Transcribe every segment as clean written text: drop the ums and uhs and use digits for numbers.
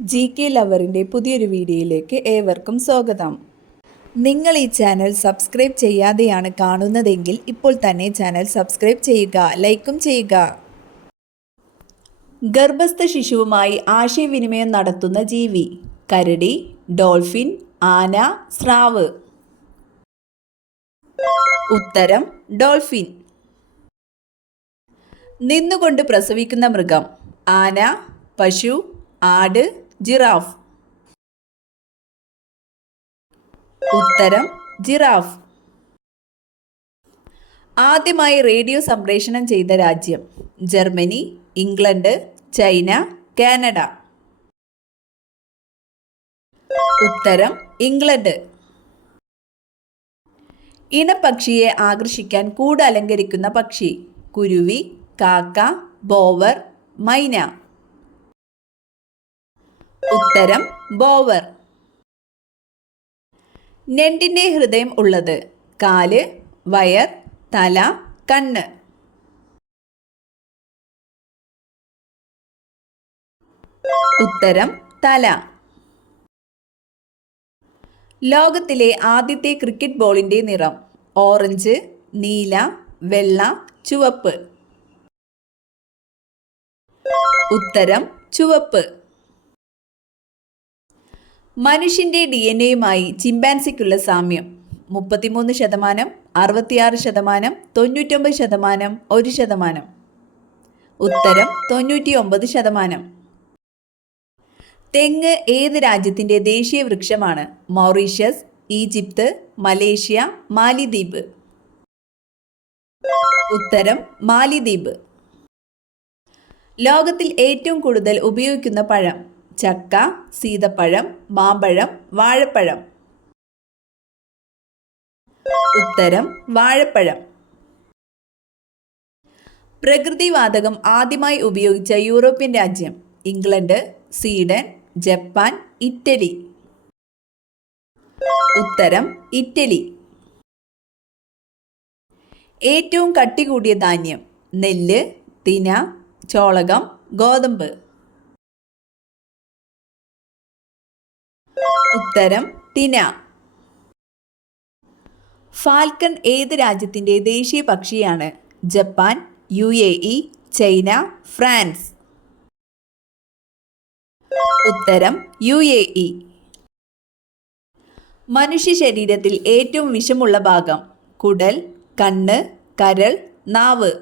GK ലവറിൻ്റെ പുതിയൊരു വീഡിയോയിലേക്ക് ഏവർക്കും സ്വാഗതം. നിങ്ങൾ ഈ ചാനൽ സബ്സ്ക്രൈബ് ചെയ്യാതെയാണ് കാണുന്നതെങ്കിൽ ഇപ്പോൾ തന്നെ ചാനൽ സബ്സ്ക്രൈബ് ചെയ്യുക, ലൈക്കും ചെയ്യുക. ഗർഭസ്ഥ ശിശുവുമായി ആശയവിനിമയം നടത്തുന്ന ജീവി: കരടി, ഡോൾഫിൻ, ആന, സ്രാവ്. ഉത്തരം ഡോൾഫിൻ. നിന്നുകൊണ്ട് പ്രസവിക്കുന്ന മൃഗം: ആന, പശു, ആട്, ജിറാഫ്. ഉത്തരം ജിറാഫ്. ആദ്യമായി റേഡിയോ സംപ്രേഷണം ചെയ്ത രാജ്യം: ജർമ്മനി, ഇംഗ്ലണ്ട്, ചൈന, കാനഡ. ഉത്തരം ഇംഗ്ലണ്ട്. ഇണപ്പക്ഷിയെ ആകർഷിക്കാൻ കൂട് അലങ്കരിക്കുന്ന പക്ഷി: കുരുവി, കാക്ക, ബോവർ, മൈന. ഉത്തരം ബോവർ. ഞണ്ടിൻ്റെ ഹൃദയം ഉള്ളത്: കാല്, വയർ, തല, കണ്ണ്. ഉത്തരം തല. ലോകത്തിലെ ആദ്യത്തെ ക്രിക്കറ്റ് ബോളിൻ്റെ നിറം: ഓറഞ്ച്, നീല, വെള്ള, ചുവപ്പ്. ഉത്തരം ചുവപ്പ്. മനുഷ്യൻ്റെ DNA-യുമായി ചിമ്പാൻസിക്കുള്ള സാമ്യം: 33%, 66%, 99%, 1%. ഉത്തരം 99%. തെങ്ങ് ഏത് രാജ്യത്തിൻ്റെ ദേശീയ വൃക്ഷമാണ്? മൗറീഷ്യസ്, ഈജിപ്ത്, മലേഷ്യ, മാലിദ്വീപ്. ഉത്തരം മാലിദ്വീപ്. ലോകത്തിൽ ഏറ്റവും കൂടുതൽ ഉപയോഗിക്കുന്ന പഴം: ചക്ക, സീതപ്പഴം, മാമ്പഴം, വാഴപ്പഴം. ഉത്തരം വാഴപ്പഴം. പ്രകൃതിവാതകം ആദ്യമായി ഉപയോഗിച്ച യൂറോപ്യൻ രാജ്യം: ഇംഗ്ലണ്ട്, സ്വീഡൻ, ജപ്പാൻ, ഇറ്റലി. ഉത്തരം ഇറ്റലി. ഏറ്റവും കട്ടി കൂടിയ ധാന്യം: നെല്ല്, തിന, ചോളകം, ഗോതമ്പ്. ഉത്തരം തിന. ഫാൽക്കൺ ഏത് രാജ്യത്തിൻ്റെ ദേശീയ പക്ഷിയാണ്? Japan, UAE, China, France. ഉത്തരം UAE. മനുഷ്യ ശരീരത്തിൽ ഏറ്റവും വിഷമുള്ള ഭാഗം: കുടൽ, കണ്ണ്, കരൾ, നാവ്.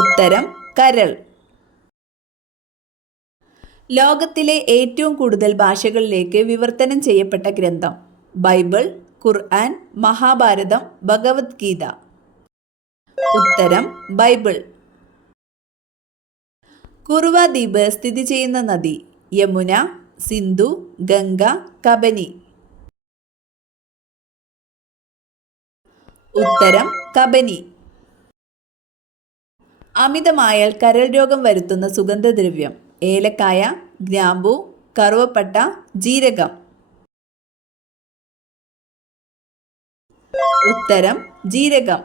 ഉത്തരം കരൾ. ലോകത്തിലെ ഏറ്റവും കൂടുതൽ ഭാഷകളിലേക്ക് വിവർത്തനം ചെയ്യപ്പെട്ട ഗ്രന്ഥം: ബൈബിൾ, ഖുർആൻ, മഹാഭാരതം, ഭഗവത്ഗീത. ഉത്തരം ബൈബിൾ. കുറുവ ദ്വീപ് സ്ഥിതി ചെയ്യുന്ന നദി: യമുന, സിന്ധു, ഗംഗ, കബനി. ഉത്തരം കബനി. അമിതമായാൽ കരൾ രോഗം വരുത്തുന്ന സുഗന്ധദ്രവ്യം: ഏലക്കായ, ഗ്രാമ്പു, കറുവപ്പട്ട, ജീരകം. ഉത്തരം ജീരകം.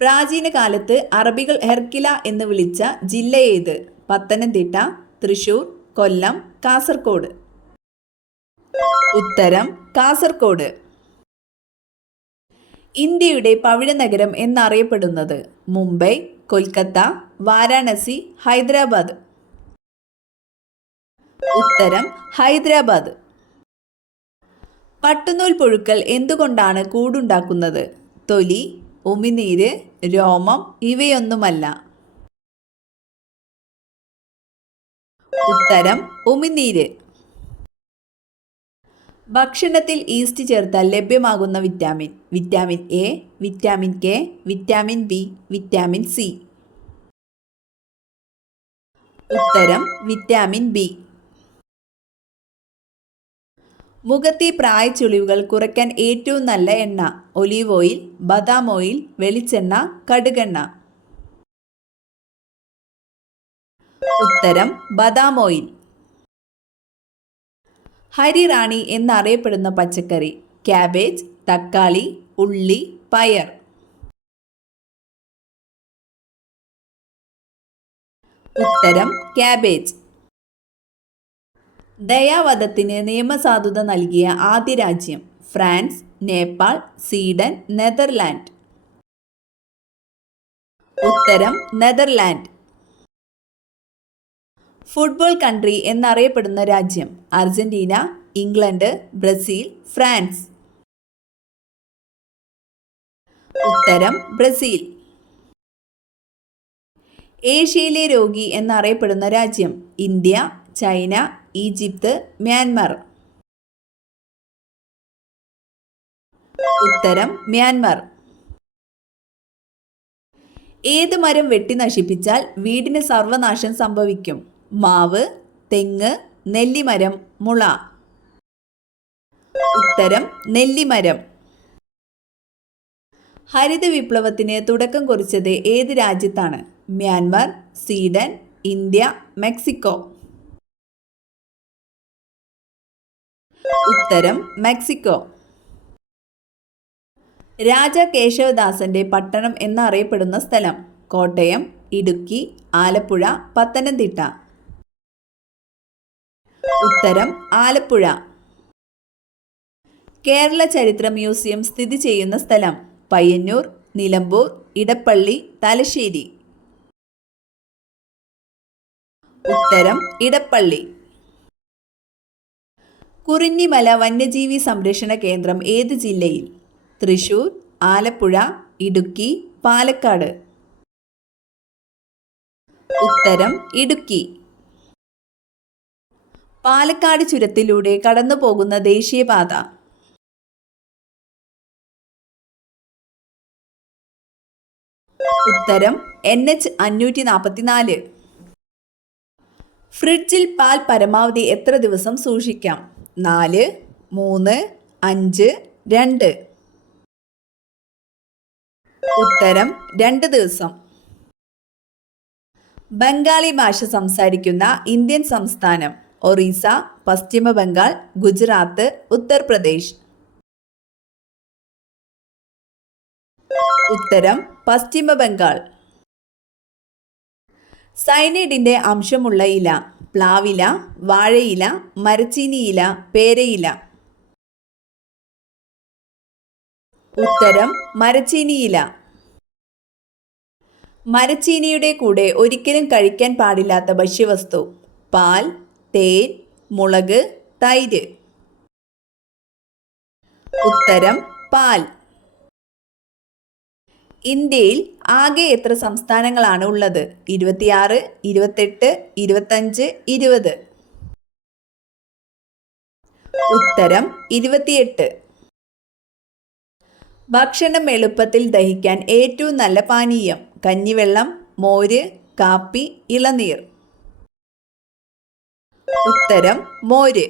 പ്രാചീന കാലത്ത് അറബികൾ ഹെർക്കില എന്ന് വിളിച്ച ജില്ല ഏത്? പത്തനംതിട്ട, തൃശൂർ, കൊല്ലം, കാസർഗോഡ്. ഉത്തരം കാസർഗോഡ്. ഇന്ത്യയുടെ പവിഴ നഗരം എന്നറിയപ്പെടുന്നത്: മുംബൈ, കൊൽക്കത്ത, വാരാണസി, ഹൈദരാബാദ്. ഉത്തരം ഹൈദരാബാദ്. പട്ടുനൂൽ പുഴുക്കൾ എന്തുകൊണ്ടാണ് കൂടുണ്ടാക്കുന്നത്? തൊലി, ഉമിനീര്, രോമം, ഇവയൊന്നുമല്ല. ഉത്തരം ഉമിനീര്. ഭക്ഷണത്തിൽ ഈസ്റ്റ് ചേർത്താൽ ലഭ്യമാകുന്ന vitamin: vitamin A, vitamin K, vitamin B, vitamin C. ഉത്തരം വിറ്റാമിൻ B. മുഖത്തെ പ്രായച്ചുളിവുകൾ കുറയ്ക്കാൻ ഏറ്റവും നല്ല എണ്ണ: ഒലീവ് ഓയിൽ, ബദാം ഓയിൽ, വെളിച്ചെണ്ണ, കടുകെണ്ണ. ഉത്തരം ബദാം ഓയിൽ. ഹരിറാണി എന്നറിയപ്പെടുന്ന പച്ചക്കറി: ക്യാബേജ്, തക്കാളി, ഉള്ളി, പയർ. ഉത്തരം ക്യാബേജ്. ദയാവധത്തിന് നിയമസാധുത നൽകിയ ആദ്യ രാജ്യം? France, Nepal, Sweden, Netherland. ഉത്തരം നെതർലാൻഡ്. ഫുട്ബോൾ കൺട്രി എന്നറിയപ്പെടുന്ന രാജ്യം? Argentina, England, Brazil, France. ഉത്തരം ബ്രസീൽ. ഏഷ്യയിലെ രോഗി എന്നറിയപ്പെടുന്ന രാജ്യം? India, China, Egypt, Myanmar. ഉത്തരം മ്യാൻമർ. ഏത് മരം വെട്ടി നശിപ്പിച്ചാൽ വീടിന് സർവനാശം സംഭവിക്കും? മാവ്, തെങ്ങ്, നെല്ലിമരം, മുള. ഉത്തരം നെല്ലിമരം. ഹരിത വിപ്ലവത്തിന് തുടക്കം കുറിച്ചത് ഏത് രാജ്യത്താണ്? Myanmar, Sweden, India, Mexico. ഉത്തരം മെക്സിക്കോ. രാജ കേശവദാസന്റെ പട്ടണം എന്നറിയപ്പെടുന്ന സ്ഥലം? കോട്ടയം, ഇടുക്കി, ആലപ്പുഴ, പത്തനംതിട്ട. ഉത്തരം ആലപ്പുഴ. കേരള ചരിത്ര മ്യൂസിയം സ്ഥിതി ചെയ്യുന്ന സ്ഥലം? പയ്യന്നൂർ, നിലമ്പൂർ, ഇടപ്പള്ളി, തലശ്ശേരി. ഉത്തരം ഇടപ്പള്ളി. കുറിഞ്ഞിമല വന്യജീവി സംരക്ഷണ കേന്ദ്രം ഏത് ജില്ലയിൽ? തൃശൂർ, ആലപ്പുഴ, ഇടുക്കി, പാലക്കാട്. ഉത്തരം ഇടുക്കി. പാലക്കാട് ചുരത്തിലൂടെ കടന്നു പോകുന്ന ദേശീയപാത? ഉത്തരം NH 544. ഫ്രിഡ്ജിൽ പാൽ പരമാവധി എത്ര ദിവസം സൂക്ഷിക്കാം? 4, 3, 5, 2. ഉത്തരം 2 ദിവസം. ബംഗാളി ഭാഷ സംസാരിക്കുന്ന ഇന്ത്യൻ സംസ്ഥാനം? ഒറീസ, പശ്ചിമ ബംഗാൾ, ഗുജറാത്ത്, ഉത്തർപ്രദേശ്. ഉത്തരം പശ്ചിമ ബംഗാൾ. സയനൈഡിന്റെ അംശമുള്ള ഇല? പ്ലാവില, വാഴയില, മരച്ചീനിയില, പേരയില. ഉത്തരം മരച്ചീനിയില. മരച്ചീനിയുടെ കൂടെ ഒരിക്കലും കഴിക്കാൻ പാടില്ലാത്ത ഭക്ഷ്യവസ്തു? പാൽ, തേൻ, മുളക്, തൈര്. ഉത്തരം പാൽ. ഇന്ത്യയിൽ ആകെ എത്ര സംസ്ഥാനങ്ങളാണ് ഉള്ളത്? 26, 28, 25, 20. ഉത്തരം 28. ഭക്ഷണം എളുപ്പത്തിൽ ദഹിക്കാൻ ഏറ്റവും നല്ല പാനീയം? കഞ്ഞിവെള്ളം, മോര്, കാപ്പി, ഇളനീർ. ഉത്തരം മോര്.